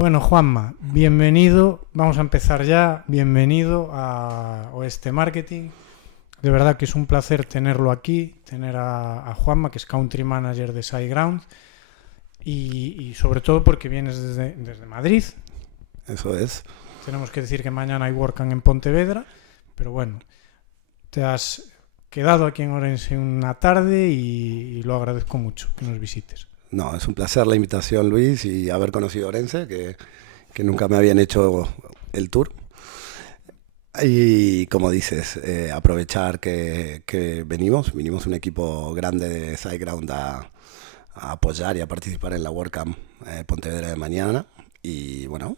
Bueno, Juanma, bienvenido. Vamos a empezar ya. Bienvenido a Oeste Marketing. De verdad que es un placer tenerlo aquí, tener a Juanma, que es Country Manager de SiteGround, y sobre todo porque vienes desde Madrid. Eso es. Tenemos que decir que mañana hay WordCamp en Pontevedra, pero bueno, te has quedado aquí en Orense una tarde y lo agradezco mucho que nos visites. No, es un placer la invitación, Luis, y haber conocido Orense, que nunca me habían hecho el tour. Y como dices, aprovechar que venimos un equipo grande de SiteGround a apoyar y a participar en la WordCamp Pontevedra de mañana y bueno,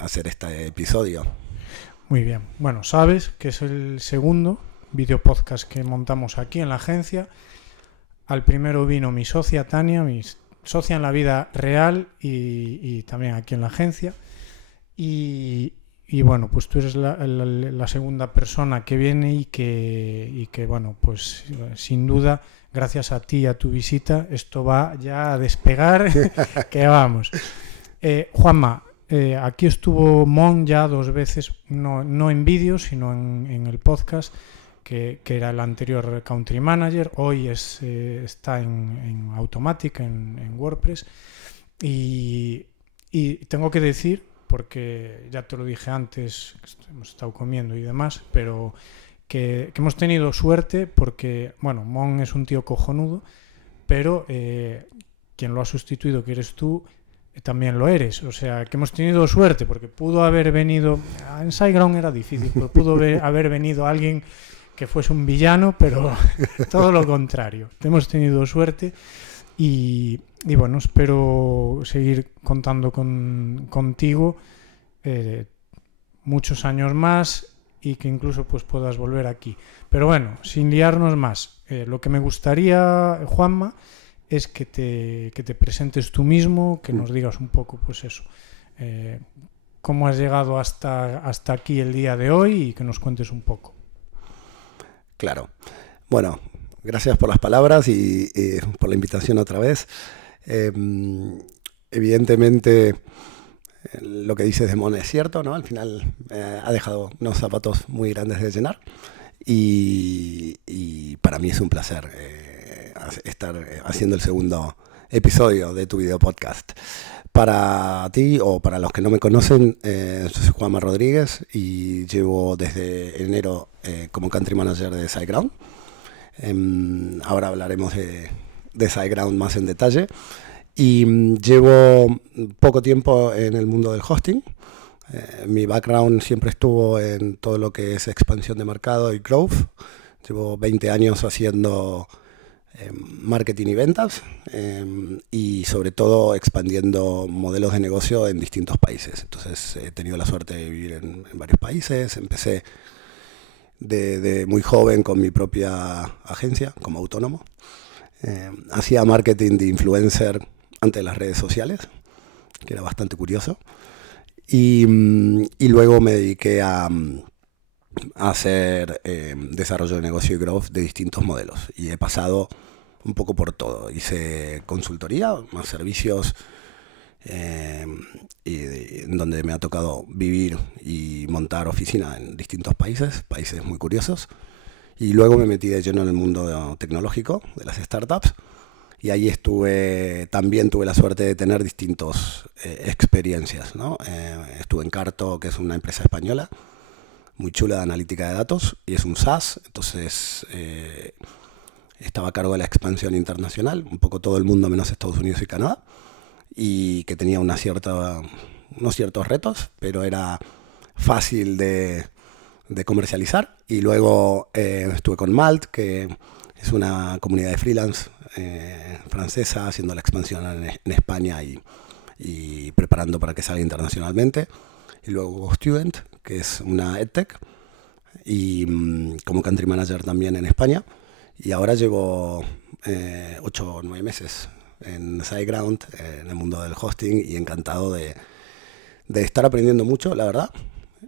hacer este episodio. Muy bien. Bueno, sabes que es el segundo video podcast que montamos aquí en la agencia. Al primero vino mi socia Tania, mi socia en la vida real y también aquí en la agencia. Y bueno, pues tú eres la segunda persona que viene y que bueno, pues sin duda, gracias a ti y a tu visita, esto va ya a despegar, que vamos. Juanma, aquí estuvo Mon ya 2 veces, no en vídeo, sino en el podcast, que era el anterior Country Manager. Hoy está en Automatic, en WordPress. Y tengo que decir, porque ya te lo dije antes, hemos estado comiendo y demás, pero que hemos tenido suerte porque, bueno, Mon es un tío cojonudo, pero quien lo ha sustituido, que eres tú, también lo eres. O sea, que hemos tenido suerte porque pudo haber venido, en SiteGround era difícil, pero pudo haber venido alguien que fuese un villano, pero todo lo contrario. Hemos tenido suerte y bueno, espero seguir contando contigo muchos años más y que incluso pues puedas volver aquí. Pero bueno, sin liarnos más, lo que me gustaría, Juanma, es que te presentes tú mismo, que nos digas un poco, pues eso, cómo has llegado hasta aquí el día de hoy y que nos cuentes un poco. Claro. Bueno, gracias por las palabras y por la invitación otra vez. Evidentemente, lo que dices de Mon es cierto, ¿no? Al final ha dejado unos zapatos muy grandes de llenar y para mí es un placer estar haciendo el segundo episodio de tu video podcast. Para ti o para los que no me conocen, yo soy Juanma Rodríguez y llevo desde enero como Country Manager de SiteGround. Ahora hablaremos de SiteGround más en detalle. Y llevo poco tiempo en el mundo del hosting. Mi background siempre estuvo en todo lo que es expansión de mercado y growth. Llevo 20 años haciendo marketing y ventas y sobre todo expandiendo modelos de negocio en distintos países. Entonces he tenido la suerte de vivir en varios países. Empecé de muy joven con mi propia agencia como autónomo. Hacía marketing de influencer antes de las redes sociales, que era bastante curioso. Y luego me dediqué a hacer desarrollo de negocio y growth de distintos modelos. Y he pasado un poco por todo. Hice consultoría, más servicios, en donde me ha tocado vivir y montar oficina en distintos países muy curiosos. Y luego me metí de lleno en el mundo tecnológico, de las startups. Y ahí también tuve la suerte de tener distintas experiencias, ¿no? Estuve en Carto, que es una empresa española, muy chula de analítica de datos, y es un SaaS, entonces estaba a cargo de la expansión internacional, un poco todo el mundo menos Estados Unidos y Canadá, y que tenía unos ciertos retos, pero era fácil de comercializar. Y luego estuve con Malt, que es una comunidad de freelance francesa, haciendo la expansión en España y preparando para que salga internacionalmente. Y luego Student, que es una EdTech, y como Country Manager también en España. Y ahora llevo 8 o 9 meses en SiteGround, en el mundo del hosting, y encantado de estar aprendiendo mucho, la verdad,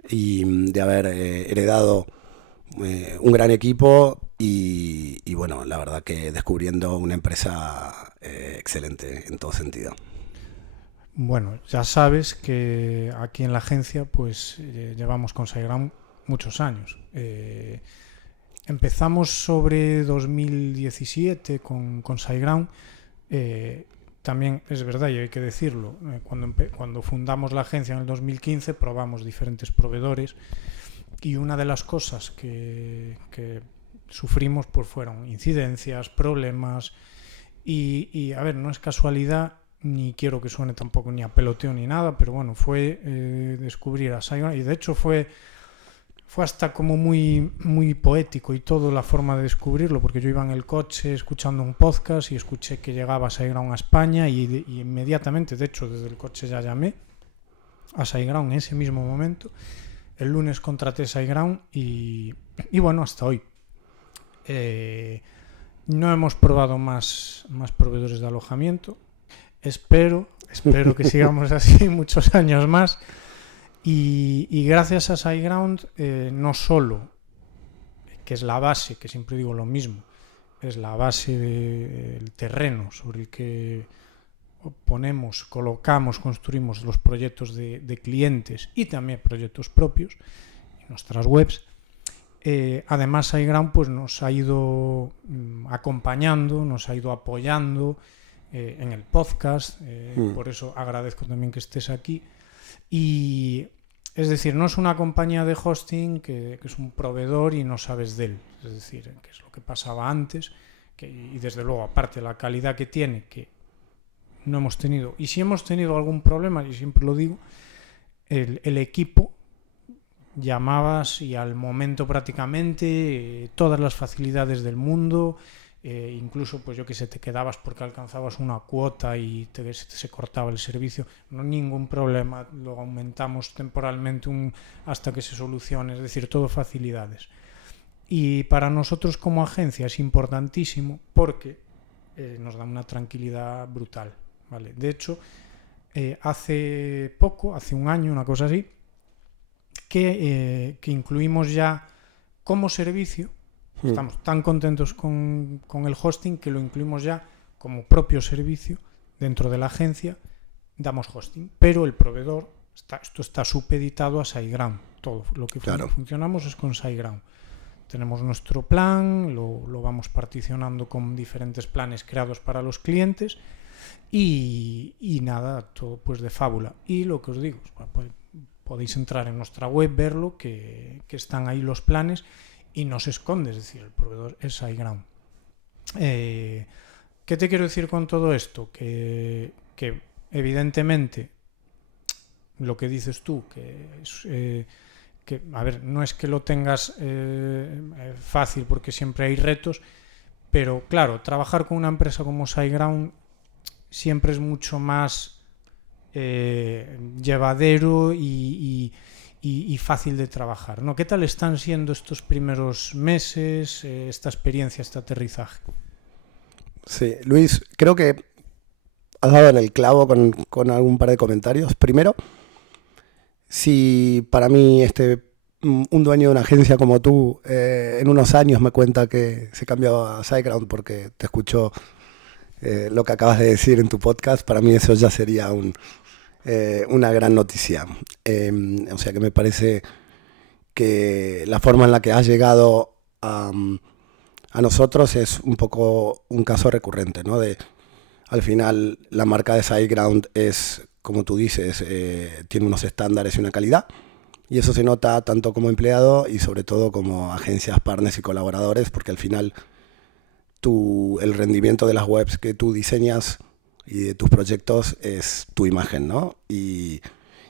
y de haber heredado un gran equipo y bueno, la verdad que descubriendo una empresa excelente en todo sentido. Bueno, ya sabes que aquí en la agencia pues llevamos con SiteGround muchos años. Empezamos sobre 2017 con SiteGround. También es verdad, y hay que decirlo, cuando fundamos la agencia en el 2015 probamos diferentes proveedores y una de las cosas que sufrimos pues fueron incidencias, problemas y a ver, no es casualidad ni quiero que suene tampoco ni a peloteo ni nada, pero bueno, fue descubrir a SiteGround y de hecho fue hasta como muy poético y todo la forma de descubrirlo, porque yo iba en el coche escuchando un podcast y escuché que llegaba SiteGround a España y inmediatamente, de hecho desde el coche ya llamé a SiteGround en ese mismo momento. El lunes contraté SiteGround y bueno, hasta hoy. No hemos probado más proveedores de alojamiento. Espero que sigamos así muchos años más. Y gracias a SiteGround, no solo, que es la base, que siempre digo lo mismo, es la base del terreno sobre el que ponemos, colocamos, construimos los proyectos de clientes y también proyectos propios, nuestras webs. Además, SiteGround pues, nos ha ido acompañando, nos ha ido apoyando en el podcast, por eso agradezco también que estés aquí. Y es decir, no es una compañía de hosting que es un proveedor y no sabes de él. Es decir, que es lo que pasaba antes. Y desde luego, aparte la calidad que tiene, que no hemos tenido. Y si hemos tenido algún problema, y siempre lo digo, el equipo llamabas y al momento prácticamente todas las facilidades del mundo. Incluso pues yo que sé, te quedabas porque alcanzabas una cuota y se cortaba el servicio, no ningún problema, lo aumentamos temporalmente hasta que se solucione, es decir, todo facilidades. Y para nosotros como agencia es importantísimo porque nos da una tranquilidad brutal, ¿vale? De hecho, hace un año, una cosa así, que incluimos ya como servicio. Estamos tan contentos con el hosting que lo incluimos ya como propio servicio dentro de la agencia. Damos hosting, pero el proveedor, esto está supeditado a SiteGround. Todo lo que funcionamos es con SiteGround. Tenemos nuestro plan, lo vamos particionando con diferentes planes creados para los clientes y nada, todo pues de fábula. Y lo que os digo, podéis entrar en nuestra web, verlo, que están ahí los planes. Y no se esconde, es decir, el proveedor es SiteGround. ¿Qué te quiero decir con todo esto? Que evidentemente lo que dices tú, que a ver, no es que lo tengas fácil porque siempre hay retos, pero claro, trabajar con una empresa como SiteGround siempre es mucho más llevadero y fácil de trabajar, ¿no? ¿Qué tal están siendo estos primeros meses, esta experiencia, este aterrizaje? Sí, Luis, creo que has dado en el clavo con algún par de comentarios. Primero, si para mí un dueño de una agencia como tú en unos años me cuenta que se cambió a SiteGround porque te escuchó lo que acabas de decir en tu podcast, para mí eso ya sería una gran noticia. O sea que me parece que la forma en la que has llegado a nosotros es un poco un caso recurrente, ¿no? Al final la marca de SiteGround es, como tú dices, tiene unos estándares y una calidad, y eso se nota tanto como empleado y sobre todo como agencias, partners y colaboradores, porque al final el rendimiento de las webs que tú diseñas y de tus proyectos es tu imagen, ¿no? Y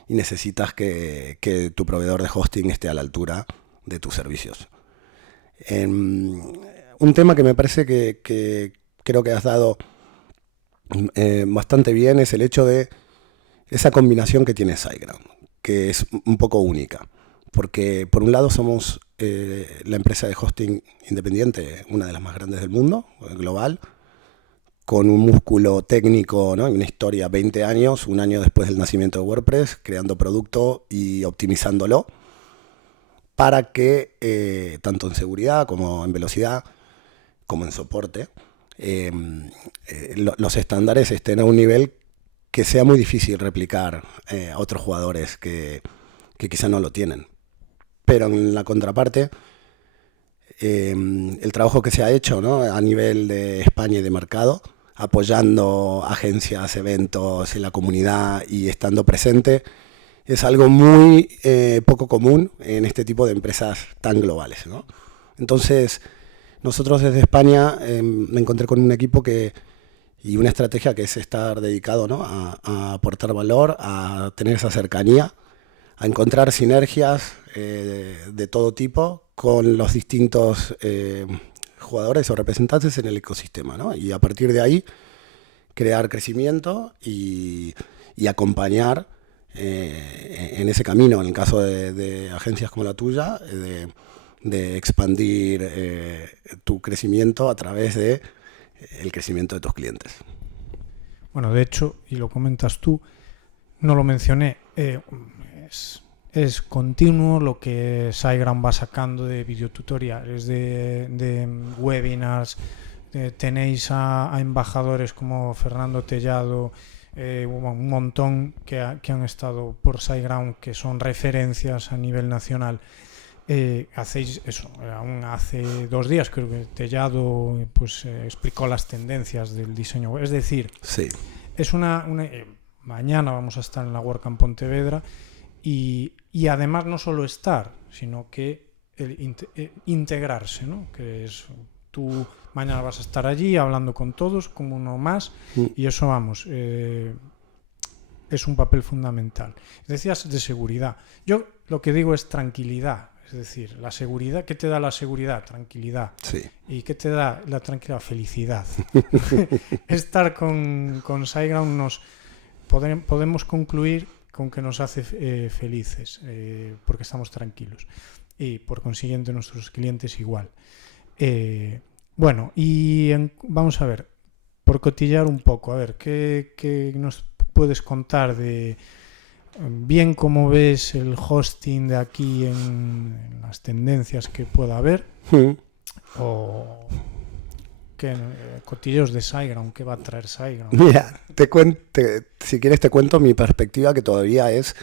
necesitas que tu proveedor de hosting esté a la altura de tus servicios. Un tema que me parece que creo que has dado bastante bien es el hecho de esa combinación que tiene SiteGround, que es un poco única. Porque por un lado somos la empresa de hosting independiente, una de las más grandes del mundo, global, con un músculo técnico, ¿no? Y una historia, 20 años, un año después del nacimiento de WordPress, creando producto y optimizándolo para que, tanto en seguridad como en velocidad, como en soporte, los estándares estén a un nivel que sea muy difícil replicar a otros jugadores que quizá no lo tienen. Pero en la contraparte, el trabajo que se ha hecho, ¿no?, a nivel de España y de mercado, apoyando agencias, eventos en la comunidad y estando presente, es algo muy poco común en este tipo de empresas tan globales, ¿no? Entonces, nosotros desde España me encontré con un equipo y una estrategia que es estar dedicado, ¿no?, a aportar valor, a tener esa cercanía, a encontrar sinergias de todo tipo con los distintos jugadores o representantes en el ecosistema, ¿no? Y a partir de ahí crear crecimiento y acompañar en ese camino, en el caso de agencias como la tuya, de expandir tu crecimiento a través de el crecimiento de tus clientes. Bueno, de hecho, y lo comentas tú, no lo mencioné, es continuo lo que SiteGround va sacando de videotutoriales, de webinars. Tenéis a embajadores como Fernando Tellado, un montón que han estado por SiteGround, que son referencias a nivel nacional. Hacéis eso, aún hace 2 días creo que Tellado pues explicó las tendencias del diseño web. Es decir, sí, es mañana vamos a estar en la WordCamp Pontevedra y además no solo estar, sino que integrarse, ¿no? Que es, tú mañana vas a estar allí hablando con todos como uno más, y eso, vamos, es un papel fundamental. Decías de seguridad. Yo lo que digo es tranquilidad. Es decir, la seguridad, ¿qué te da la seguridad? Tranquilidad. sí. ¿Y qué te da la tranquilidad? Felicidad. Estar con SiteGround podemos concluir con que nos hace felices, porque estamos tranquilos. Y por consiguiente nuestros clientes igual. Bueno, y vamos a ver, por cotillar un poco, a ver, ¿qué nos puedes contar de bien cómo ves el hosting de aquí en las tendencias que pueda haber? O qué cotilleos de SiteGround, ¿qué va a traer SiteGround? Mira, si quieres te cuento mi perspectiva, que todavía es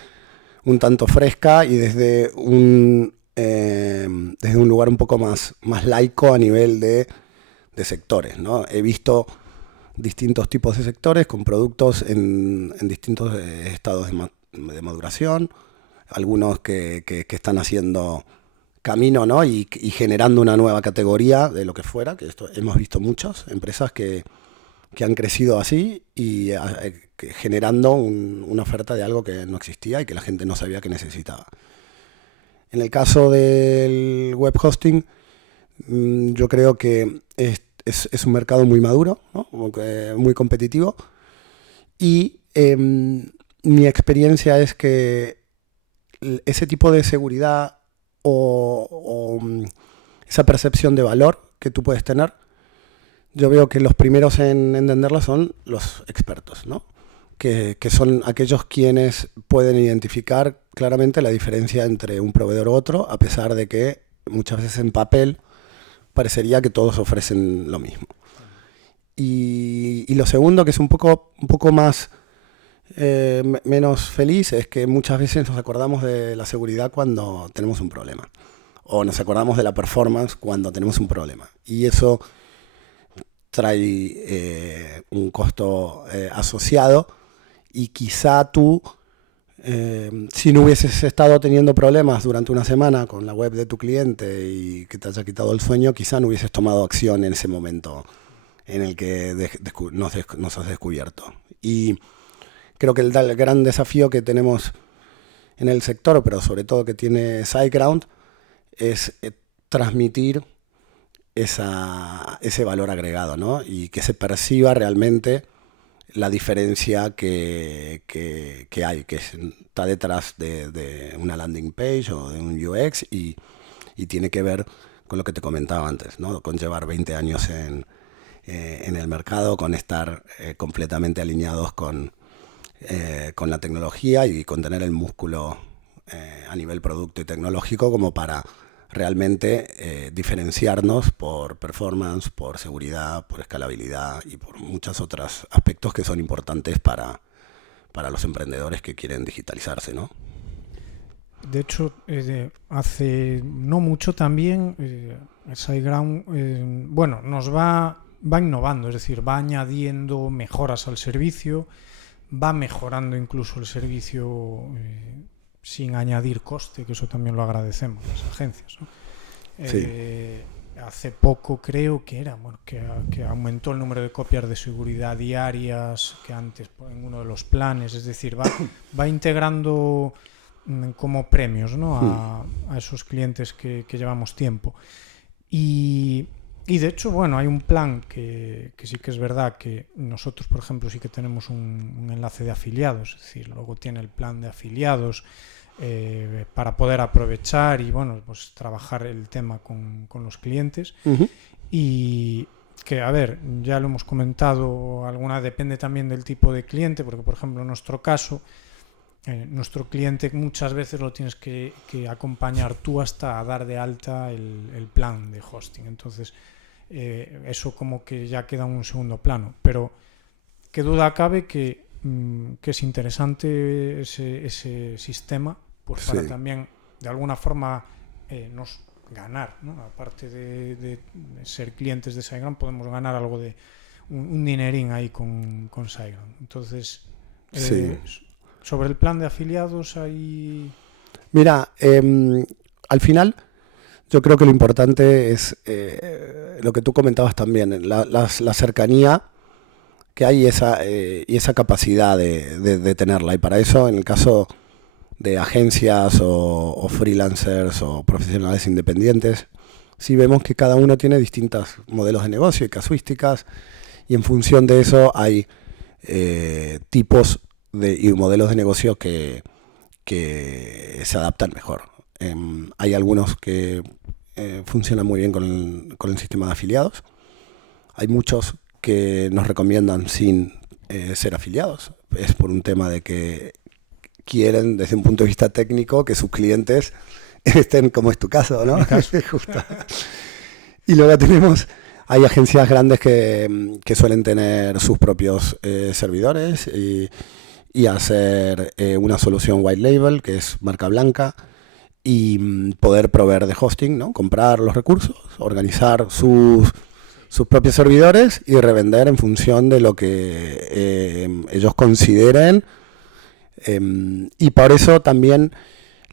un tanto fresca y desde un lugar un poco más laico a nivel de sectores, ¿no? He visto distintos tipos de sectores con productos en distintos estados de maduración, algunos que están haciendo camino, ¿no?, y generando una nueva categoría de lo que fuera, que esto hemos visto muchas empresas que han crecido así y generando una oferta de algo que no existía y que la gente no sabía que necesitaba. En el caso del web hosting, yo creo que es un mercado muy maduro, ¿no?, muy competitivo, y mi experiencia es que ese tipo de seguridad o esa percepción de valor que tú puedes tener, yo veo que los primeros en entenderla son los expertos, ¿no?, que son aquellos quienes pueden identificar claramente la diferencia entre un proveedor u otro, a pesar de que muchas veces en papel parecería que todos ofrecen lo mismo. Y lo segundo, que es un poco más menos feliz, es que muchas veces nos acordamos de la seguridad cuando tenemos un problema, o nos acordamos de la performance cuando tenemos un problema, y eso trae un costo asociado, y quizá tú, si no hubieses estado teniendo problemas durante una semana con la web de tu cliente y que te haya quitado el sueño, quizá no hubieses tomado acción en ese momento en el que nos has descubierto. Y creo que el gran desafío que tenemos en el sector, pero sobre todo que tiene SiteGround, es transmitir ese valor agregado, ¿no?, y que se perciba realmente la diferencia que hay, que está detrás de una landing page o de un UX, y tiene que ver con lo que te comentaba antes, ¿no?, con llevar 20 años en el mercado, con estar completamente alineados con la tecnología y con tener el músculo a nivel producto y tecnológico como para realmente diferenciarnos por performance, por seguridad, por escalabilidad y por muchos otros aspectos que son importantes para para los emprendedores que quieren digitalizarse, ¿no? De hecho, hace no mucho también SiteGround nos va innovando, es decir, va añadiendo mejoras al servicio, va mejorando incluso el servicio sin añadir coste, que eso también lo agradecemos las agencias, ¿no? Sí. Hace poco creo que era que aumentó el número de copias de seguridad diarias que antes en uno de los planes, es decir, va integrando como premios, ¿no? a esos clientes que llevamos tiempo. Y de hecho, bueno, hay un plan que sí que es verdad que nosotros, por ejemplo, sí que tenemos un enlace de afiliados, es decir, luego tiene el plan de afiliados para poder aprovechar y, bueno, pues trabajar el tema con los clientes. Uh-huh. Y que, a ver, ya lo hemos comentado, depende también del tipo de cliente, porque, por ejemplo, en nuestro caso, nuestro cliente muchas veces lo tienes que acompañar tú hasta dar de alta el plan de hosting. Entonces, eso como que ya queda en un segundo plano. Pero qué duda cabe que es interesante ese sistema, pues para también, de alguna forma, nos ganar, ¿no? Aparte de ser clientes de SiteGround, podemos ganar algo de un dinerín ahí con SiteGround. Entonces, sobre el plan de afiliados hay... Mira, al final yo creo que lo importante es lo que tú comentabas también, la cercanía que hay y esa capacidad de tenerla. Y para eso, en el caso de agencias o freelancers o profesionales independientes, sí vemos que cada uno tiene distintos modelos de negocio y casuísticas, y en función de eso hay tipos y modelos de negocio que se adaptan mejor. Hay algunos que funcionan muy bien con el sistema de afiliados. Hay muchos que nos recomiendan sin ser afiliados. Es por un tema de que quieren, desde un punto de vista técnico, que sus clientes estén como es tu caso, ¿no? Justo. Y luego hay agencias grandes que suelen tener sus propios servidores y hacer una solución white label, que es marca blanca, y poder proveer de hosting, ¿no? Comprar los recursos, organizar sus propios servidores y revender en función de lo que ellos consideren. Y por eso también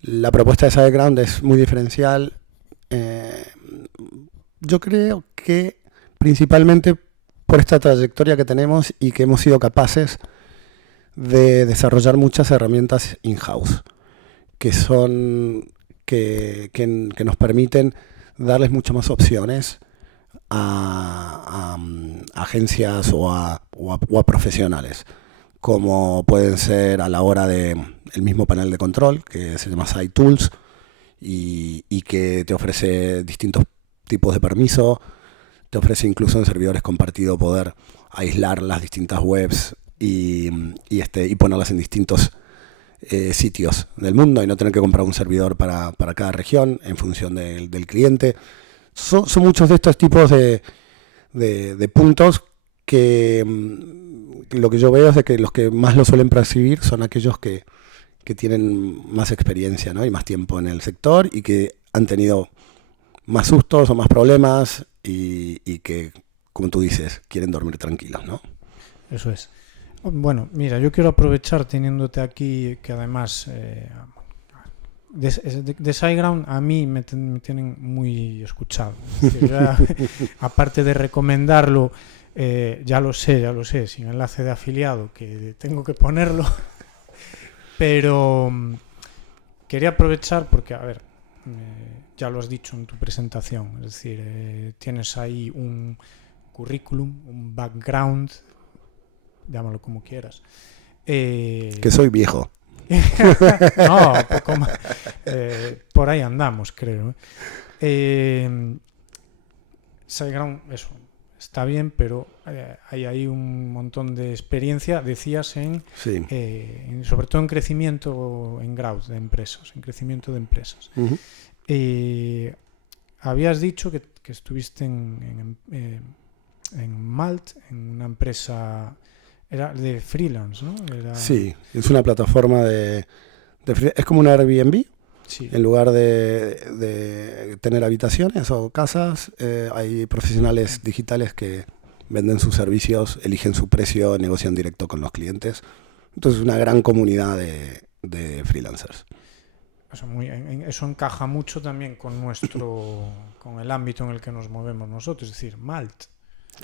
la propuesta de SiteGround es muy diferencial. Yo creo que principalmente por esta trayectoria que tenemos y que hemos sido capaces de desarrollar muchas herramientas in-house que nos permiten darles mucho más opciones a agencias o a profesionales, como pueden ser a la hora de el mismo panel de control que se llama SiteTools y que te ofrece distintos tipos de permiso, te ofrece incluso en servidores compartidos poder aislar las distintas webs y ponerlas en distintos sitios del mundo y no tener que comprar un servidor para cada región en función del cliente. Son muchos de estos tipos de puntos que lo que yo veo es de que los que más lo suelen percibir son aquellos que tienen más experiencia, ¿no? Y más tiempo en el sector y que han tenido más sustos o más problemas y que, como tú dices, quieren dormir tranquilos, ¿no? Eso es. Bueno, mira, yo quiero aprovechar teniéndote aquí, que además de SiteGround a mí me tienen muy escuchado. Es decir, aparte de recomendarlo, ya lo sé, sin enlace de afiliado, que tengo que ponerlo, pero quería aprovechar porque, a ver, ya lo has dicho en tu presentación, es decir, tienes ahí un currículum, un background, llámalo como quieras. Que soy viejo. No, por ahí andamos, creo. SiteGround, eso, está bien, pero hay ahí un montón de experiencia, decías, sí. Sobre todo en crecimiento en growth de empresas, en crecimiento de empresas. Uh-huh. Habías dicho que estuviste en Malt, en una empresa Era de freelance, ¿no? Sí, es una plataforma es como un Airbnb. Sí. En lugar de tener habitaciones o casas, hay profesionales digitales que venden sus servicios, eligen su precio, negocian directo con los clientes. Entonces, una gran comunidad de freelancers. Eso encaja mucho también con con el ámbito en el que nos movemos nosotros, es decir, Malt.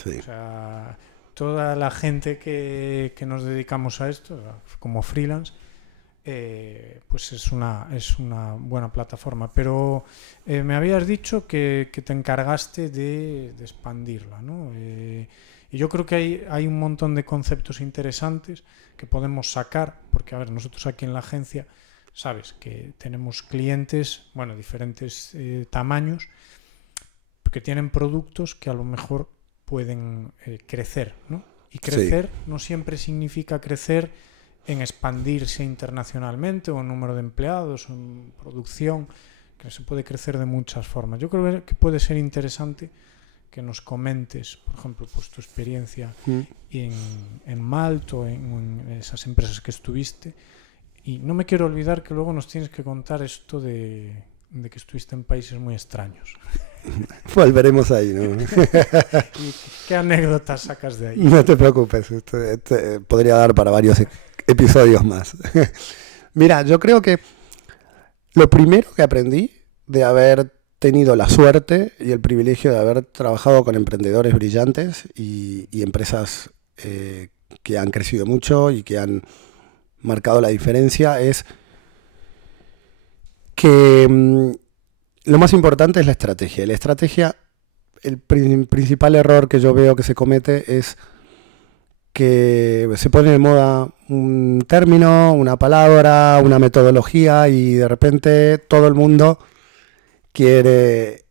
Sí. O sea, toda la gente que nos dedicamos a esto, como freelance, pues es una buena plataforma. Pero me habías dicho que te encargaste de expandirla, ¿no? Y yo creo que hay un montón de conceptos interesantes que podemos sacar, porque a ver, nosotros aquí en la agencia, sabes que tenemos clientes, bueno, diferentes tamaños, que tienen productos que a lo mejor pueden crecer, ¿no? Y crecer no siempre significa crecer en expandirse internacionalmente o en número de empleados o en producción, que se puede crecer de muchas formas. Yo creo que puede ser interesante que nos comentes, por ejemplo, pues tu experiencia en Malt o en esas empresas que estuviste. Y no me quiero olvidar que luego nos tienes que contar esto de que estuviste en países muy extraños. Volveremos ahí, ¿no? ¿Y qué anécdotas sacas de ahí? No te preocupes, podría dar para varios episodios más. Mira, yo creo que lo primero que aprendí de haber tenido la suerte y el privilegio de haber trabajado con emprendedores brillantes y empresas que han crecido mucho y que han marcado la diferencia es que lo más importante es la estrategia. La estrategia, el principal error que yo veo que se comete es que se pone de moda un término, una palabra, una metodología y de repente todo el mundo quiere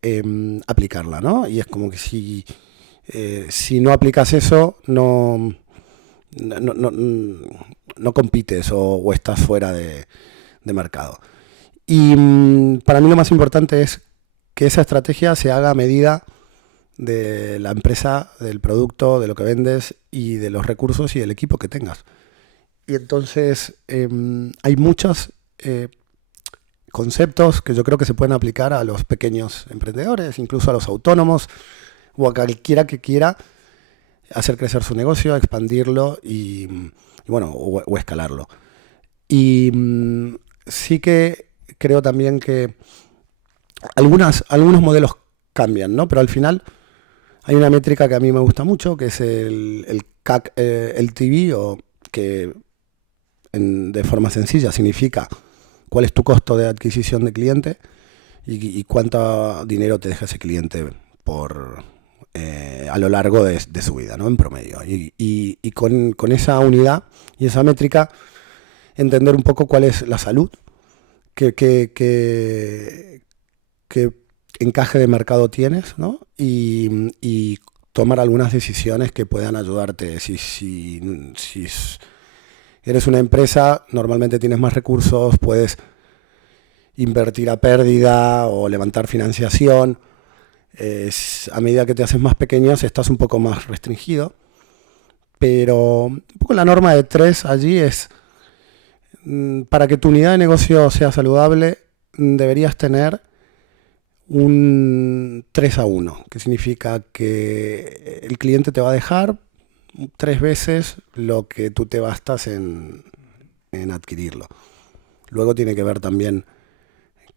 aplicarla, ¿no? Y es como que si no aplicas eso, no compites o estás fuera de mercado. Y para mí lo más importante es que esa estrategia se haga a medida de la empresa, del producto, de lo que vendes y de los recursos y del equipo que tengas. Y entonces hay muchos conceptos que yo creo que se pueden aplicar a los pequeños emprendedores, incluso a los autónomos o a cualquiera que quiera hacer crecer su negocio, expandirlo y bueno, o escalarlo. Y sí que creo también que algunos modelos cambian, ¿no? Pero al final hay una métrica que a mí me gusta mucho, que es el CAC LTV, o que de forma sencilla significa cuál es tu costo de adquisición de cliente y cuánto dinero te deja ese cliente a lo largo de su vida, ¿no? En promedio. Y con esa unidad y esa métrica, entender un poco cuál es la salud que encaje de mercado tienes, ¿no? Y tomar algunas decisiones que puedan ayudarte. Si eres una empresa, normalmente tienes más recursos, puedes invertir a pérdida o levantar financiación. A medida que te haces más pequeño, estás un poco más restringido. Pero un poco la norma de 3 allí es, para que tu unidad de negocio sea saludable, deberías tener un 3-1, que significa que el cliente te va a dejar 3 veces lo que tú te gastas en adquirirlo. Luego tiene que ver también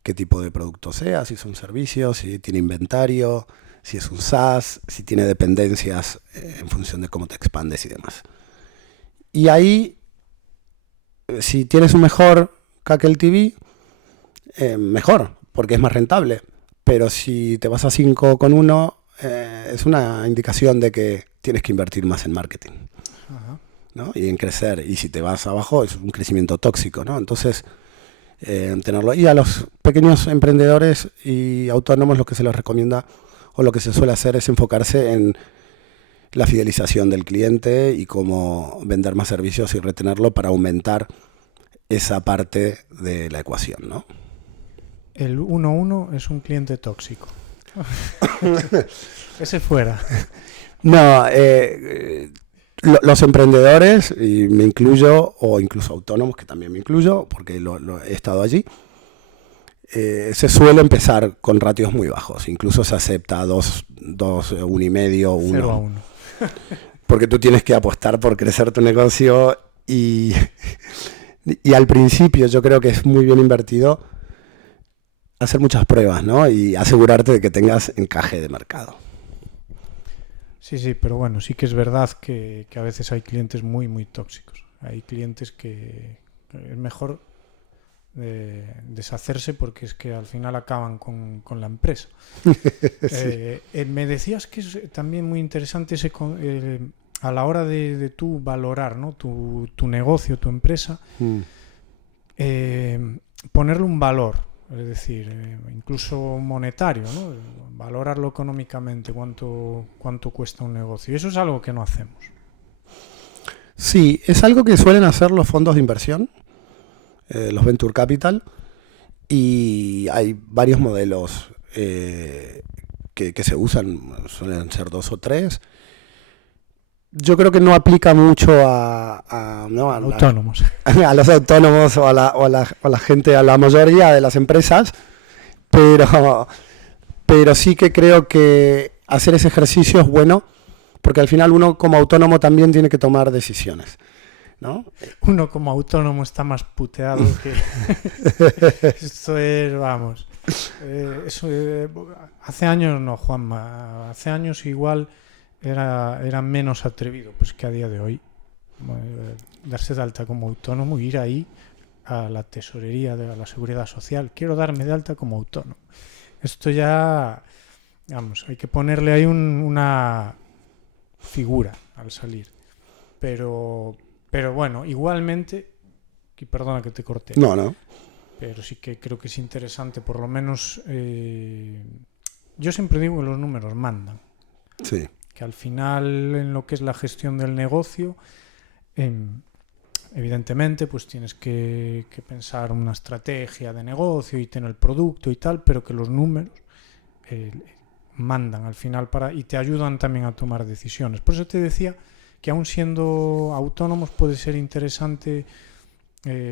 qué tipo de producto sea, si son servicios, si tiene inventario, si es un SaaS, si tiene dependencias en función de cómo te expandes y demás. Y ahí, si tienes un mejor CAC LTV, mejor, porque es más rentable. Pero si te vas a 5,1, es una indicación de que tienes que invertir más en marketing, ¿no? Y en crecer. Y si te vas abajo, es un crecimiento tóxico, ¿no? Entonces, tenerlo. Y a los pequeños emprendedores y autónomos lo que se les recomienda o lo que se suele hacer es enfocarse en la fidelización del cliente y cómo vender más servicios y retenerlo para aumentar esa parte de la ecuación, ¿no? El 1-1 es un cliente tóxico. Ese fuera. No, Los emprendedores, y me incluyo, o incluso autónomos, que también me incluyo, porque he estado allí, se suele empezar con ratios muy bajos. Incluso se acepta 1,5, 1. 0 a 1. Porque tú tienes que apostar por crecer tu negocio y al principio yo creo que es muy bien invertido hacer muchas pruebas, ¿no? Y asegurarte de que tengas encaje de mercado. Sí, pero bueno, sí que es verdad que a veces hay clientes muy, muy tóxicos. Hay clientes que es mejor deshacerse porque es que al final acaban con la empresa. Sí. Me decías que es también muy interesante a la hora de tú valorar, ¿no? tu negocio, tu empresa, ponerle un valor, es decir, incluso monetario, ¿no? Valorarlo económicamente, cuánto cuesta un negocio. Y eso es algo que no hacemos. Sí, es algo que suelen hacer los fondos de inversión, los Venture Capital, y hay varios modelos que se usan, suelen ser 2 o 3. Yo creo que no aplica mucho a autónomos. A los autónomos o a la gente, a la mayoría de las empresas, pero sí que creo que hacer ese ejercicio es bueno, porque al final uno como autónomo también tiene que tomar decisiones, ¿no? Uno como autónomo está más puteado que... Esto es, vamos... hace años no, Juanma. Hace años igual era menos atrevido, pues que a día de hoy darse de alta como autónomo, ir ahí a la tesorería de la Seguridad Social. Quiero darme de alta como autónomo. Esto ya, vamos, hay que ponerle ahí una figura al salir. Pero bueno, igualmente, y perdona que te corté. No. Pero sí que creo que es interesante, por lo menos, yo siempre digo que los números mandan. Sí. Que al final, en lo que es la gestión del negocio, evidentemente, pues tienes que pensar una estrategia de negocio y tener el producto y tal, pero que los números mandan al final y te ayudan también a tomar decisiones. Por eso te decía que aún siendo autónomos puede ser interesante.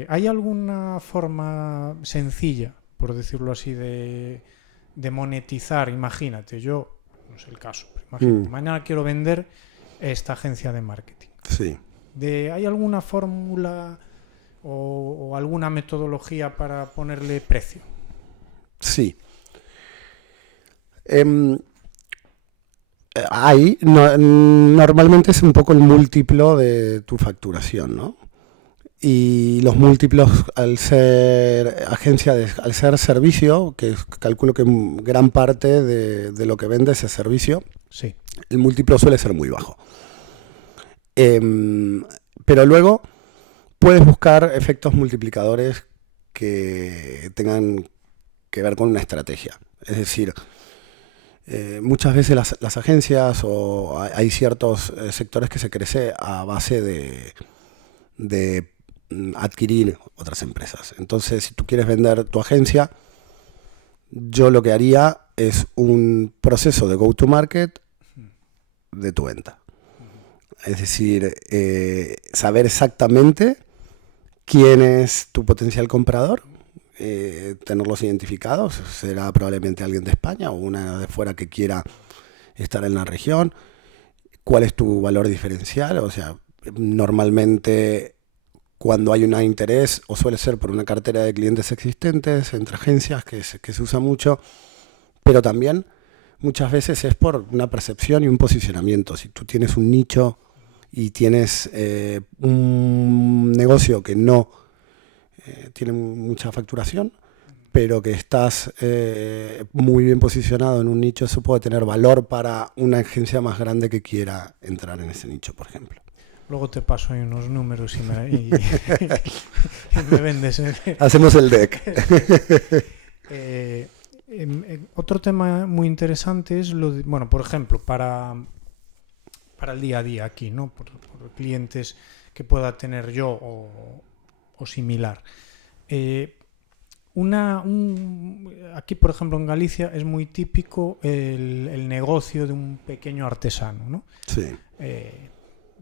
¿Hay alguna forma sencilla, por decirlo así, de monetizar? Imagínate, yo, no es el caso, pero imagínate, mañana quiero vender esta agencia de marketing. Sí. ¿Hay alguna fórmula o alguna metodología para ponerle precio? Sí. Normalmente es un poco el múltiplo de tu facturación, ¿no? Y los múltiplos, al ser al ser servicio, que calculo que gran parte de lo que vende es servicio, sí, el múltiplo suele ser muy bajo. Pero luego puedes buscar efectos multiplicadores que tengan que ver con una estrategia. Es decir, muchas veces las agencias o hay ciertos sectores que se crece a base de adquirir otras empresas. Entonces, si tú quieres vender tu agencia, yo lo que haría es un proceso de go-to-market de tu venta. Es decir, saber exactamente quién es tu potencial comprador, tenerlos identificados, será probablemente alguien de España o una de fuera que quiera estar en la región, cuál es tu valor diferencial, o sea, normalmente cuando hay un interés, o suele ser por una cartera de clientes existentes entre agencias que se usa mucho, pero también muchas veces es por una percepción y un posicionamiento. Si tú tienes un nicho y tienes un negocio que no tiene mucha facturación, pero que estás muy bien posicionado en un nicho, eso puede tener valor para una agencia más grande que quiera entrar en ese nicho, por ejemplo. Luego te paso ahí unos números y me vendes. Hacemos el deck. Otro tema muy interesante es por ejemplo, para el día a día aquí, ¿no? Por clientes que pueda tener yo o similar. Aquí, por ejemplo, en Galicia es muy típico el negocio de un pequeño artesano, ¿no? Sí.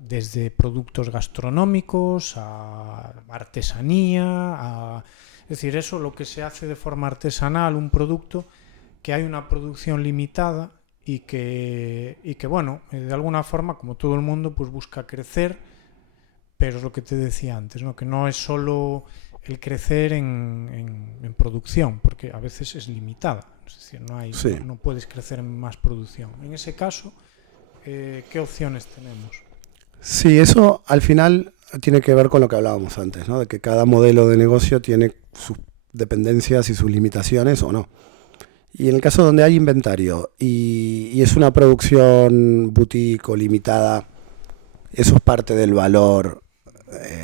desde productos gastronómicos a artesanía, es decir, eso lo que se hace de forma artesanal, un producto que hay una producción limitada y que bueno, de alguna forma, como todo el mundo, pues busca crecer, pero es lo que te decía antes, ¿no? Que no es solo el crecer en producción, porque a veces es limitada, es decir, no puedes crecer en más producción. En ese caso, ¿qué opciones tenemos? Sí, eso al final tiene que ver con lo que hablábamos antes, ¿no? De que cada modelo de negocio tiene sus dependencias y sus limitaciones o no. Y en el caso donde hay inventario y es una producción boutique o limitada, eso es parte del valor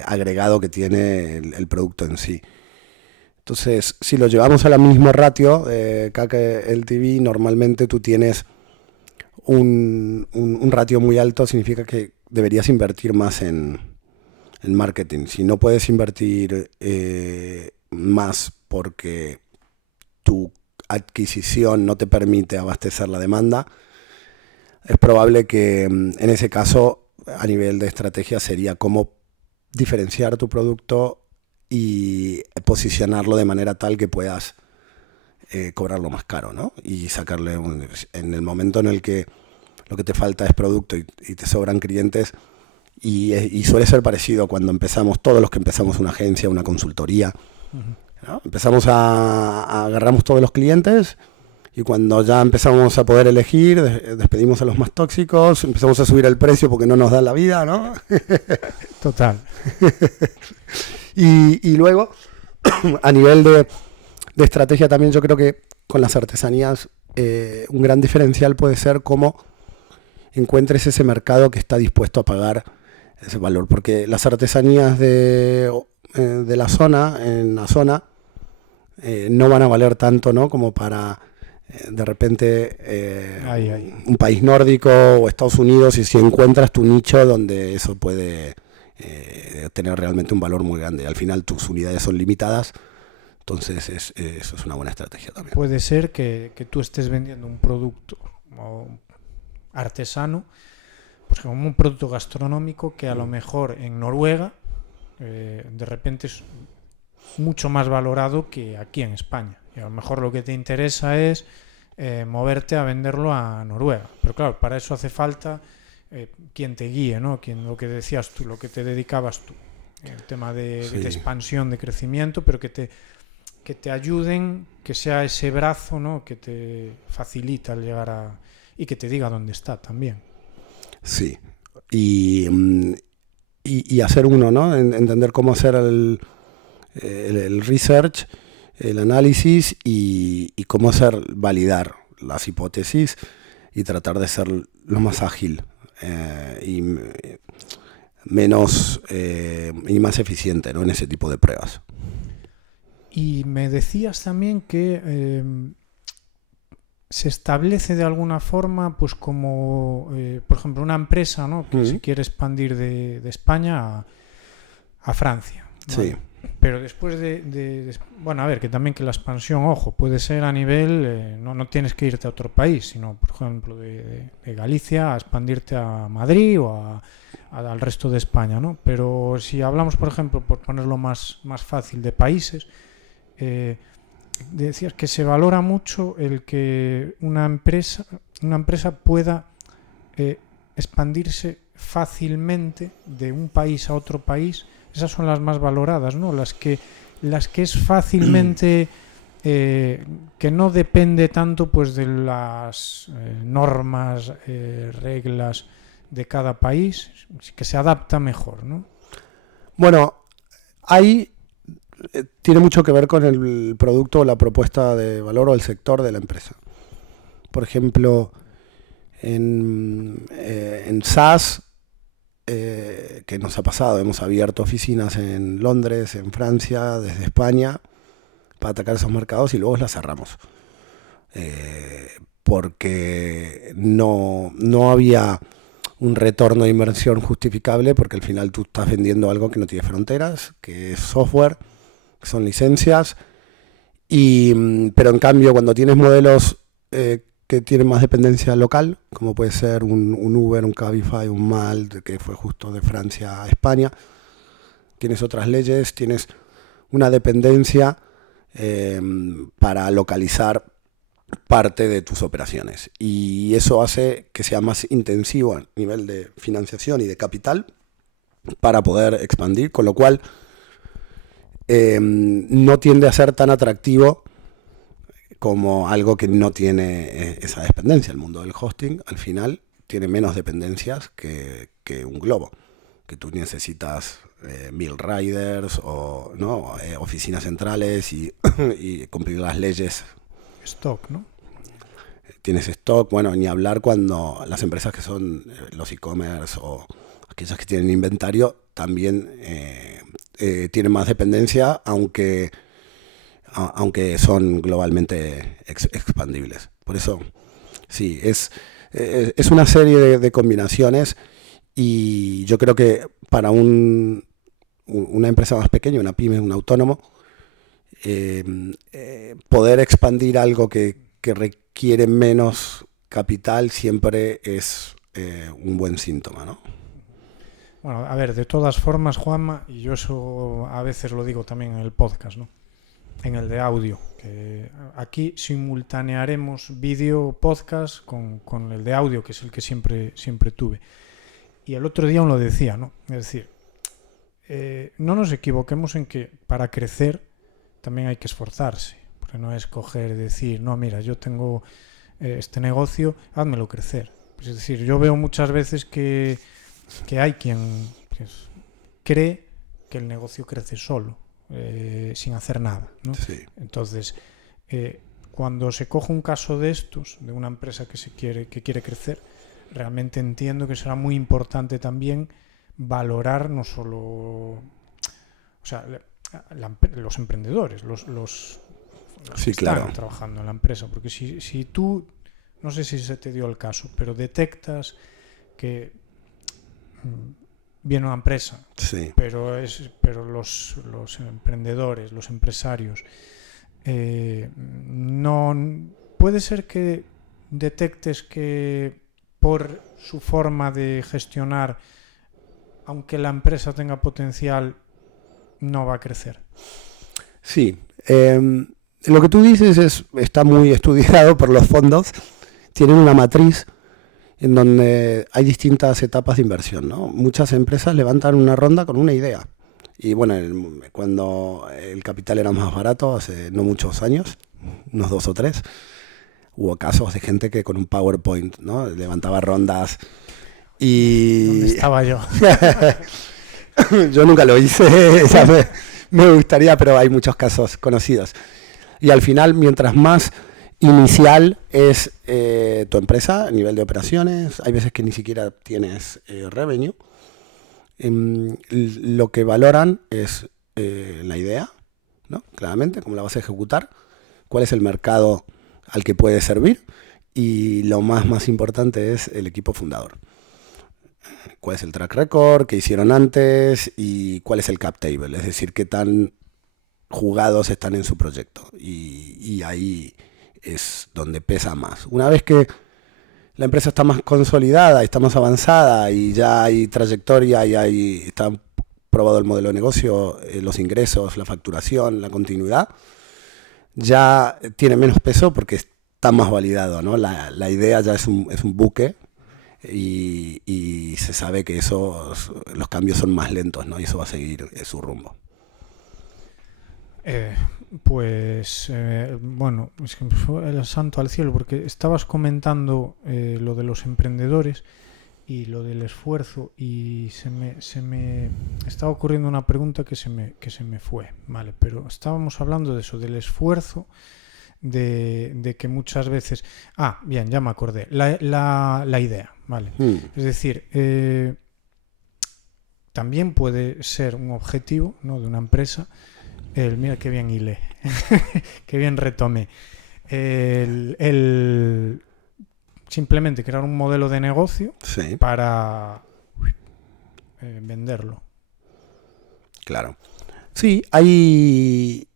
agregado que tiene el producto en sí. Entonces, si lo llevamos a la misma ratio, CAC LTV, normalmente tú tienes un ratio muy alto, significa que deberías invertir más en marketing. Si no puedes invertir más porque tu adquisición no te permite abastecer la demanda, es probable que en ese caso, a nivel de estrategia, sería cómo diferenciar tu producto y posicionarlo de manera tal que puedas cobrarlo más caro, ¿no? Y sacarle en el momento en el que lo que te falta es producto y te sobran clientes, y suele ser parecido cuando empezamos, todos los que empezamos una agencia, una consultoría, ¿no? Agarramos todos los clientes y cuando ya empezamos a poder elegir, despedimos a los más tóxicos, empezamos a subir el precio porque no nos da la vida, ¿no? Total. Y luego, a nivel de estrategia también, yo creo que con las artesanías un gran diferencial puede ser cómo encuentres ese mercado que está dispuesto a pagar ese valor, porque las artesanías de la zona, en la zona, no van a valer tanto, ¿no? Como para de repente un país nórdico o Estados Unidos, y si encuentras tu nicho donde eso puede tener realmente un valor muy grande. Al final tus unidades son limitadas, entonces eso es una buena estrategia también. Puede ser que tú estés vendiendo un producto artesano, pues como un producto gastronómico que a lo mejor en Noruega de repente es mucho más valorado que aquí en España, y a lo mejor lo que te interesa es moverte a venderlo a Noruega, pero claro, para eso hace falta quien te guíe, ¿no? Lo que decías tú, lo que te dedicabas tú, el tema de expansión, de crecimiento, pero que te ayuden, que sea ese brazo, ¿no? Que te facilita el llegar y que te diga dónde está también. Sí, y hacer uno, ¿no? Entender cómo hacer el research, el análisis y cómo hacer validar las hipótesis y tratar de ser lo más ágil y menos y más eficiente, ¿no? En ese tipo de pruebas. Y me decías también que se establece de alguna forma, pues como, por ejemplo, una empresa, ¿no? Que se quiere expandir de España a Francia, ¿no? Sí. Pero después bueno, a ver, que también que la expansión, ojo, puede ser a nivel, no tienes que irte a otro país, sino, por ejemplo, de Galicia a expandirte a Madrid o al resto de España, ¿no? Pero si hablamos, por ejemplo, por ponerlo más fácil, de países, decías que se valora mucho el que una empresa pueda expandirse fácilmente de un país a otro país. Esas son las más valoradas, ¿no? Las que es fácilmente que no depende tanto, pues, de las normas, reglas de cada país, que se adapta mejor, ¿no? Bueno, ahí tiene mucho que ver con el producto o la propuesta de valor o el sector de la empresa. Por ejemplo, en SaaS, que nos ha pasado, hemos abierto oficinas en Londres, en Francia, desde España, para atacar esos mercados y luego las cerramos. Porque no había un retorno de inversión justificable, porque al final tú estás vendiendo algo que no tiene fronteras, que es software, que son licencias, pero en cambio cuando tienes modelos que tienen más dependencia local, como puede ser un Uber, un Cabify, un Malt, que fue justo de Francia a España. Tienes otras leyes, tienes una dependencia para localizar parte de tus operaciones. Y eso hace que sea más intensivo a nivel de financiación y de capital para poder expandir, con lo cual no tiende a ser tan atractivo como algo que no tiene esa dependencia. El mundo del hosting, al final, tiene menos dependencias que un globo, que tú necesitas 1000 riders o ¿no? Oficinas centrales y cumplir las leyes. Stock, ¿no? Tienes stock, bueno, ni hablar cuando las empresas que son los e-commerce o aquellas que tienen inventario también tienen más dependencia, aunque son globalmente expandibles. Por eso, sí, es una serie de combinaciones, y yo creo que para una empresa más pequeña, una pyme, un autónomo, poder expandir algo que requiere menos capital siempre es un buen síntoma, ¿no? Bueno, a ver, de todas formas, Juanma, y yo eso a veces lo digo también en el podcast, ¿no? En el de audio, que aquí simultanearemos vídeo, podcast con el de audio, que es el que siempre tuve. Y el otro día aún lo decía, ¿no? Es decir, no nos equivoquemos en que para crecer también hay que esforzarse, porque no es coger y decir, no, mira, yo tengo este negocio, házmelo crecer. Pues es decir, yo veo muchas veces que hay quien pues, cree que el negocio crece solo, sin hacer nada, ¿no? Sí. Entonces, cuando se coge un caso de estos, de una empresa que quiere crecer, realmente entiendo que será muy importante también valorar no solo, o sea, los emprendedores, los Sí, que están claro. trabajando en la empresa, porque si tú, no sé si se te dio el caso, pero detectas que viene una empresa, Sí. pero los emprendedores, los empresarios, no puede ser que detectes que por su forma de gestionar, aunque la empresa tenga potencial, no va a crecer. Sí. Lo que tú dices está muy estudiado por los fondos. Tienen una matriz en donde hay distintas etapas de inversión, ¿no? Muchas empresas levantan una ronda con una idea. Y bueno, cuando el capital era más barato, hace no muchos años, unos 2 o 3, hubo casos de gente que con un PowerPoint, ¿no? Levantaba rondas y... ¿Dónde estaba yo? Yo nunca lo hice, me gustaría, pero hay muchos casos conocidos. Y al final, mientras más inicial es tu empresa a nivel de operaciones, hay veces que ni siquiera tienes revenue, lo que valoran es la idea, ¿no? Claramente, cómo la vas a ejecutar, cuál es el mercado al que puede servir, y lo más importante es el equipo fundador. Cuál es el track record, qué hicieron antes y cuál es el cap table, es decir, qué tan jugados están en su proyecto, y ahí es donde pesa más. Una vez que la empresa está más consolidada, está más avanzada y ya hay trayectoria y está probado el modelo de negocio, los ingresos, la facturación, la continuidad, ya tiene menos peso porque está más validado, ¿no? La idea ya es un buque, y se sabe que los cambios son más lentos, ¿no? Y eso va a seguir su rumbo. Bueno, es que me fue el santo al cielo, porque estabas comentando lo de los emprendedores y lo del esfuerzo, y se me estaba ocurriendo una pregunta que se me fue, ¿vale? Pero estábamos hablando de eso, del esfuerzo, de que muchas veces... Ah, bien, ya me acordé. La idea, ¿vale? Es decir, también puede ser un objetivo, ¿no?, de una empresa. Mira qué bien hilé, qué bien retomé. Simplemente crear un modelo de negocio, sí, para venderlo. Claro. Sí, hay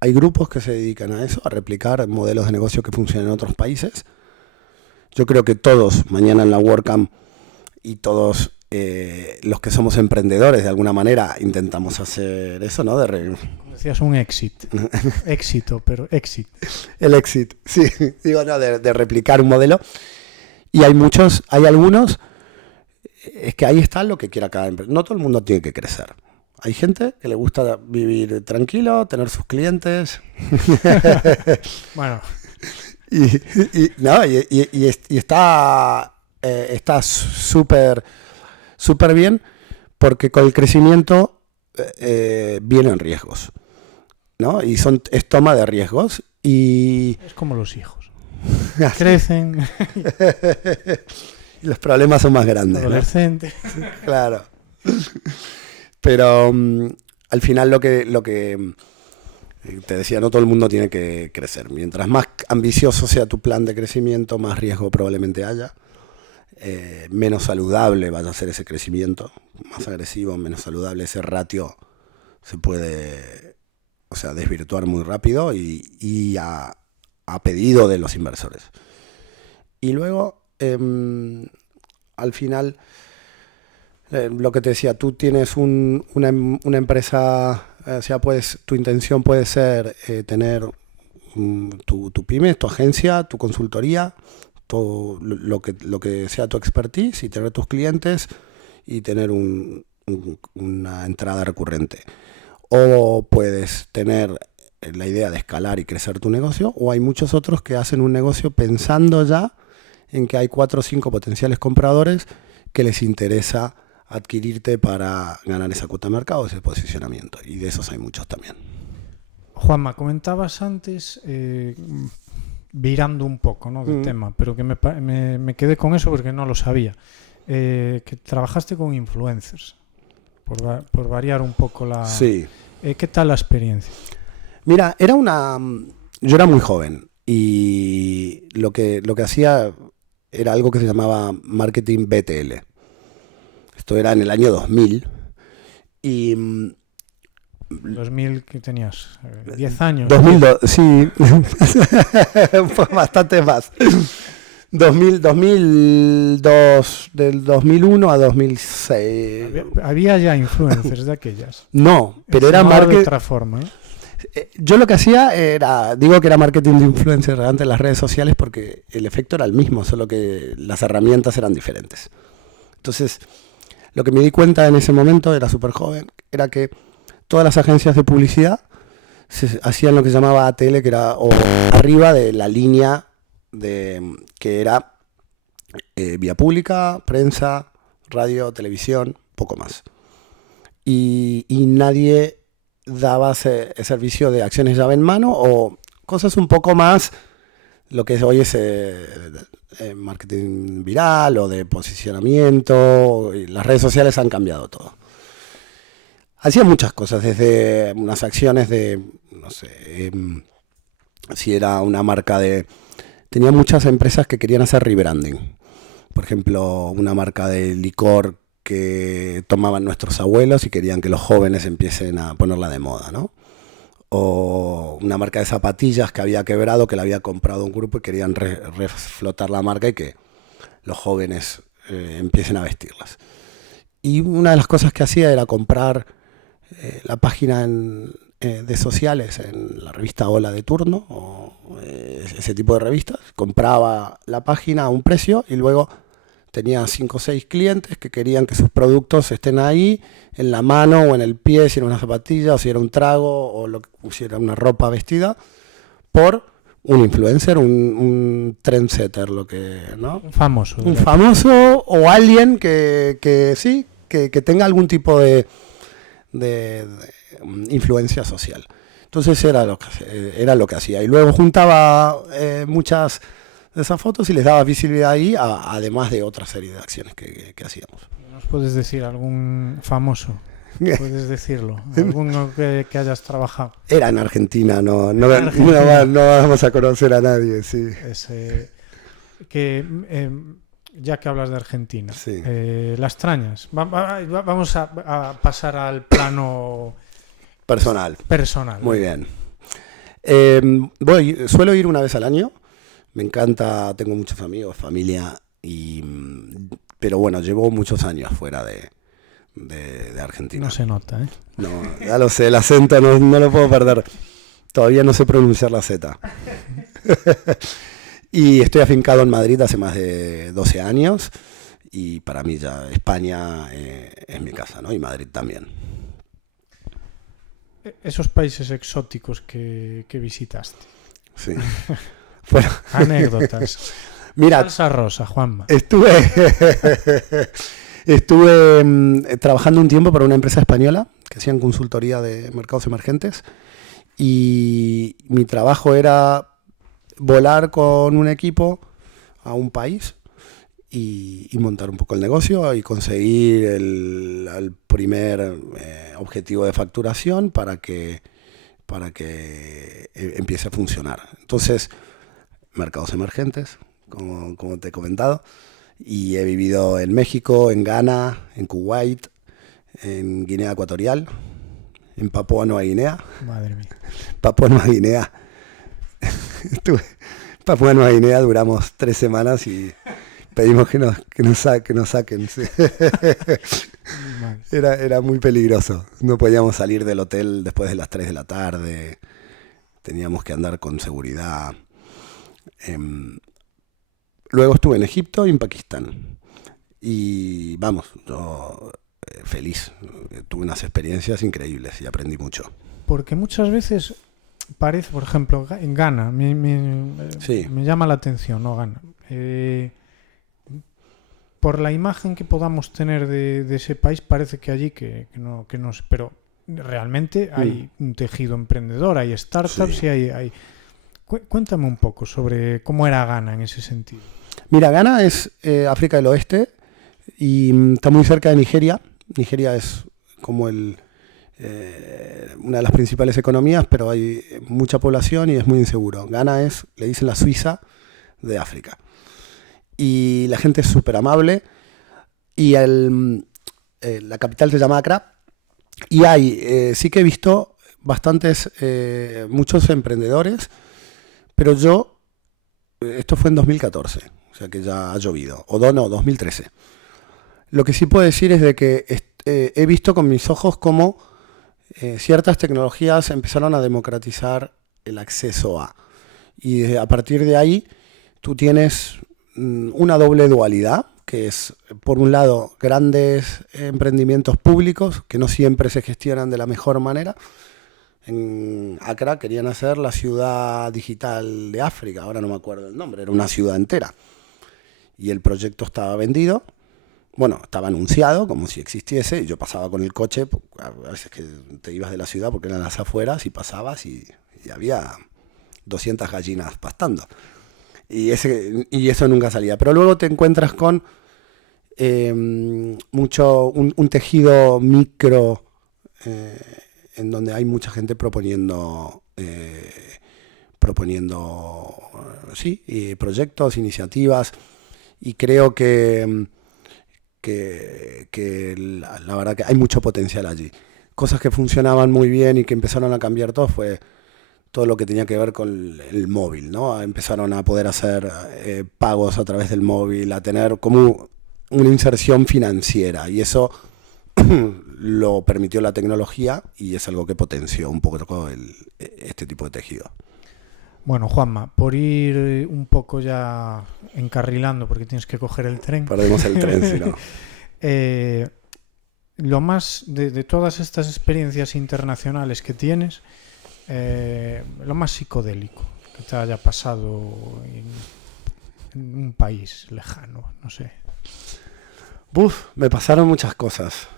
grupos que se dedican a eso, a replicar modelos de negocio que funcionan en otros países. Yo creo que todos mañana en la WordCamp y todos los que somos emprendedores de alguna manera intentamos hacer eso, ¿no? Decías un éxito, pero exit. El exit, sí, digo, no, de replicar un modelo. Y hay algunos, es que ahí está lo que quiera cada empresa. No todo el mundo tiene que crecer. Hay gente que le gusta vivir tranquilo, tener sus clientes. Bueno. Y está súper bien, porque con el crecimiento vienen riesgos, ¿no? Y es toma de riesgos. Y es como los hijos. Crecen. Y los problemas son más grandes. Adolescente. ¿No? Claro. Pero al final lo que te decía, no todo el mundo tiene que crecer. Mientras más ambicioso sea tu plan de crecimiento, más riesgo probablemente haya. Menos saludable vaya a ser ese crecimiento. Más agresivo, menos saludable. Ese ratio se puede, desvirtuar muy rápido y a pedido de los inversores. Y luego, al final, lo que te decía, tú tienes una empresa, tu intención puede ser tener tu pyme, tu agencia, tu consultoría, todo lo que sea tu expertise, y tener tus clientes y tener una entrada recurrente. O puedes tener la idea de escalar y crecer tu negocio, o hay muchos otros que hacen un negocio pensando ya en que hay 4 o 5 potenciales compradores que les interesa adquirirte para ganar esa cuota de mercado, ese posicionamiento, y de esos hay muchos también. Juanma, comentabas antes, virando un poco, ¿no?, de tema, pero que me quedé con eso porque no lo sabía, que trabajaste con influencers, por variar un poco la... Sí. ¿Qué tal la experiencia? Mira, yo era muy joven y lo que hacía era algo que se llamaba marketing BTL. Esto era en el año 2000 y... 2000, ¿qué tenías? 10 años. 2002, sí, bastante más. 2002, del 2001 a 2006. Había ya influencers de aquellas. No, pero era marketing de otra forma, ¿eh? Yo lo que hacía digo que era marketing de influencers antes en las redes sociales porque el efecto era el mismo, solo que las herramientas eran diferentes. Entonces, lo que me di cuenta en ese momento, era súper joven, era que todas las agencias de publicidad hacían lo que se llamaba ATL, que era arriba de la línea que era vía pública, prensa, radio, televisión, poco más. Y nadie daba servicio de acciones llave en mano o cosas un poco más, lo que hoy es marketing viral o de posicionamiento. Y las redes sociales han cambiado todo. Hacían muchas cosas, desde unas acciones de, no sé, si era una marca tenía muchas empresas que querían hacer rebranding. Por ejemplo, una marca de licor que tomaban nuestros abuelos y querían que los jóvenes empiecen a ponerla de moda, ¿no? O una marca de zapatillas que había quebrado, que la había comprado un grupo y querían reflotar la marca y que los jóvenes empiecen a vestirlas. Y una de las cosas que hacía era comprar la página de sociales en la revista Hola de turno, o ese tipo de revistas. Compraba la página a un precio y luego tenía 5 o 6 clientes que querían que sus productos estén ahí, en la mano o en el pie, si era una zapatilla o si era un trago o si era una ropa vestida, por un influencer, un trendsetter, ¿no? Un famoso. Un famoso o alguien que tenga algún tipo de influencia social. Entonces era lo que hacía. Y luego juntaba muchas de esas fotos y les daba visibilidad ahí, además de otra serie de acciones que hacíamos. ¿Nos puedes decir algún famoso? ¿Puedes decirlo? ¿Alguno que hayas trabajado? Era en Argentina, no vamos a conocer a nadie, sí. Ya que hablas de Argentina, sí. ¿la extrañas? Vamos a pasar al plano personal. Personal. Muy bien. Suelo ir una vez al año. Me encanta, tengo muchos amigos, familia, pero bueno, llevo muchos años fuera de Argentina. No se nota, ¿eh? No, ya lo sé, el acento no lo puedo perder. Todavía no sé pronunciar la Z. Y estoy afincado en Madrid hace más de 12 años. Y para mí ya España es mi casa, ¿no? Y Madrid también. Esos países exóticos que visitaste. Sí. Bueno. Anécdotas. Mira, Salsa rosa, Juanma. Estuve trabajando un tiempo para una empresa española que hacían consultoría de mercados emergentes. Y mi trabajo era volar con un equipo a un país y montar un poco el negocio y conseguir el primer objetivo de facturación para que empiece a funcionar. Entonces, mercados emergentes, como te he comentado, y he vivido en México, en Ghana, en Kuwait, en Guinea Ecuatorial, en Papúa Nueva Guinea. Madre mía. Papúa Nueva Guinea. Papúa Nueva Guinea duramos 3 semanas y pedimos que nos saquen. Sí. Era muy peligroso. No podíamos salir del hotel después de las 3 de la tarde. Teníamos que andar con seguridad. Luego estuve en Egipto y en Pakistán. Y vamos, yo feliz. Tuve unas experiencias increíbles y aprendí mucho. Porque muchas veces parece, por ejemplo, en Ghana, Sí. me llama la atención, ¿no? Ghana. Por la imagen que podamos tener de ese país, parece que allí que no, pero realmente hay un tejido emprendedor, hay startups Sí. y hay... Cuéntame un poco sobre cómo era Ghana en ese sentido. Mira, Ghana es África del Oeste y está muy cerca de Nigeria. Nigeria es como una de las principales economías, pero hay mucha población y es muy inseguro. Ghana le dicen la Suiza de África. Y la gente es súper amable. Y la capital se llama Accra. Y sí que he visto muchos emprendedores, pero esto fue en 2014, o sea que ya ha llovido, 2013. Lo que sí puedo decir es de que he visto con mis ojos cómo ciertas tecnologías empezaron a democratizar el acceso a. Y a partir de ahí tú tienes una doble dualidad, que es, por un lado, grandes emprendimientos públicos que no siempre se gestionan de la mejor manera. En Accra querían hacer la ciudad digital de África, ahora no me acuerdo el nombre, era una ciudad entera. Y el proyecto estaba vendido, bueno, estaba anunciado como si existiese, y yo pasaba con el coche, a veces que te ibas de la ciudad porque eran las afueras, y pasabas y había 200 gallinas pastando. Y eso nunca salía. Pero luego te encuentras con un tejido micro, en donde hay mucha gente proponiendo proyectos, iniciativas, y creo que la verdad que hay mucho potencial allí. Cosas que funcionaban muy bien y que empezaron a cambiar fue todo lo que tenía que ver con el móvil, ¿no? Empezaron a poder hacer pagos a través del móvil, a tener como una inserción financiera, y eso lo permitió la tecnología y es algo que potenció un poco este tipo de tejido. Bueno, Juanma, por ir un poco ya encarrilando, porque tienes que coger el tren. Perdemos el tren, si no. Lo más de todas estas experiencias internacionales que tienes, lo más psicodélico que te haya pasado en un país lejano, no sé. Me pasaron muchas cosas.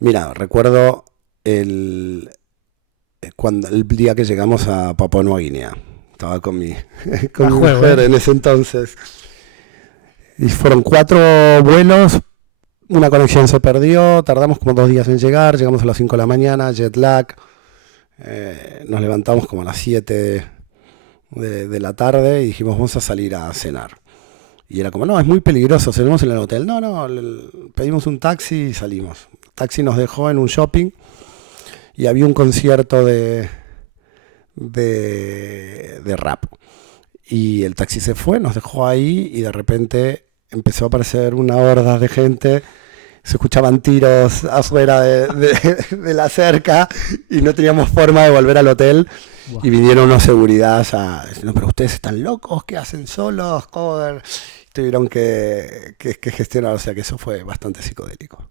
Mira, recuerdo el día que llegamos a Papúa Nueva Guinea. Estaba con mi mujer en ese entonces. Y fueron 4 vuelos, una conexión se perdió, tardamos como 2 días en llegar, llegamos a las 5 de la mañana, jet lag. Nos levantamos como a las 7 de la tarde y dijimos, vamos a salir a cenar. Y era como, no, es muy peligroso, cenamos en el hotel. No, pedimos un taxi y salimos. taxi nos dejó en un shopping y había un concierto de rap. Y el taxi se fue, nos dejó ahí y de repente empezó a aparecer una horda de gente. Se escuchaban tiros afuera de la cerca y no teníamos forma de volver al hotel. Wow. Y vinieron unos seguridad a decirnos, pero ustedes están locos, ¿qué hacen solos? Cover. Tuvieron que gestionar, o sea que eso fue bastante psicodélico.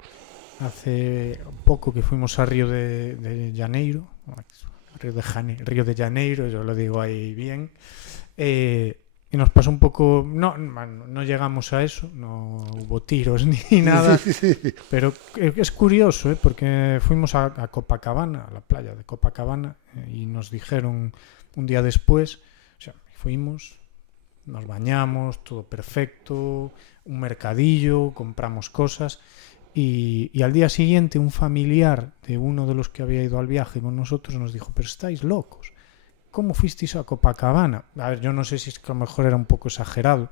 Hace poco que fuimos a Río de Janeiro, Río de Janeiro, yo lo digo ahí bien, y nos pasó un poco, no llegamos a eso, no hubo tiros ni nada, sí. Pero es curioso, porque fuimos a Copacabana, a la playa de Copacabana, y nos dijeron un día después, o sea, fuimos, nos bañamos, todo perfecto, un mercadillo, compramos cosas, y al día siguiente un familiar de uno de los que había ido al viaje con nosotros nos dijo, pero estáis locos, ¿cómo fuisteis a Copacabana? A ver, yo no sé si es que a lo mejor era un poco exagerado,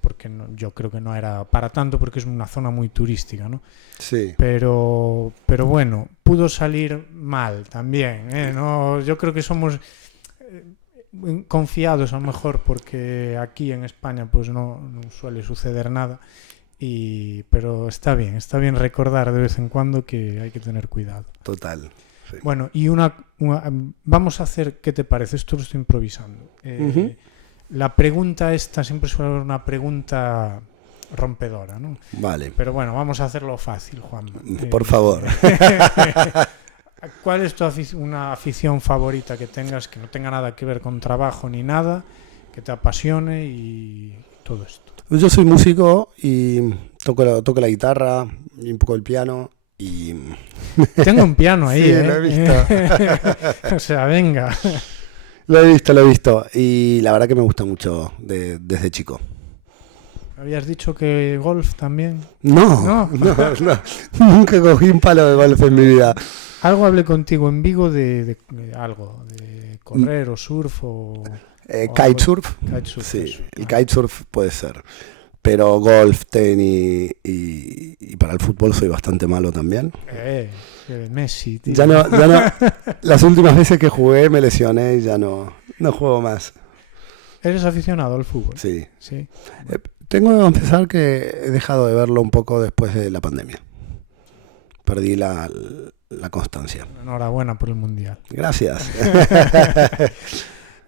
porque yo creo que no era para tanto, porque es una zona muy turística, ¿no? Sí. Pero bueno, pudo salir mal también, ¿eh? No, yo creo que somos confiados a lo mejor, porque aquí en España pues no suele suceder nada. Pero está bien recordar de vez en cuando que hay que tener cuidado. Total. Sí. Bueno, y vamos a hacer, ¿qué te parece? Esto lo estoy improvisando. La pregunta esta siempre suele ser una pregunta rompedora, ¿no? Vale. Pero bueno, vamos a hacerlo fácil, Juan. Por favor. ¿Cuál es una afición favorita que tengas, que no tenga nada que ver con trabajo ni nada, que te apasione y todo esto? Yo soy músico y toco la guitarra y un poco el piano y... Tengo un piano ahí, sí, lo he visto. O sea, venga. Lo he visto y la verdad que me gusta mucho desde chico. ¿Habías dicho que golf también? No. Nunca cogí un palo de golf en mi vida. Algo hablé contigo en Vigo de algo, de correr o surf o kitesurf. Sí, eso. El kitesurf puede ser. Pero golf, tenis y para el fútbol soy bastante malo también. Messi, tío. Ya no. Las últimas veces que jugué me lesioné y ya no juego más. ¿Eres aficionado al fútbol? Sí. Sí. Tengo que empezar que he dejado de verlo un poco después de la pandemia. Perdí la constancia. Enhorabuena por el Mundial. Gracias.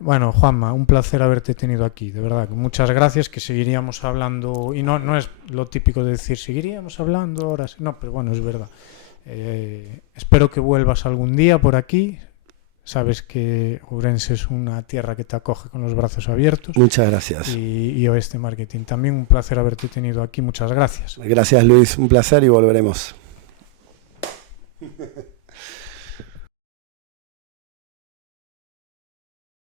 Bueno, Juanma, un placer haberte tenido aquí, de verdad. Muchas gracias, que seguiríamos hablando, y no es lo típico de decir, seguiríamos hablando horas. No, pero bueno, es verdad. Espero que vuelvas algún día por aquí. Sabes que Ourense es una tierra que te acoge con los brazos abiertos. Muchas gracias. Y Oeste Marketing. También un placer haberte tenido aquí. Muchas gracias. Gracias, Luis. Un placer y volveremos.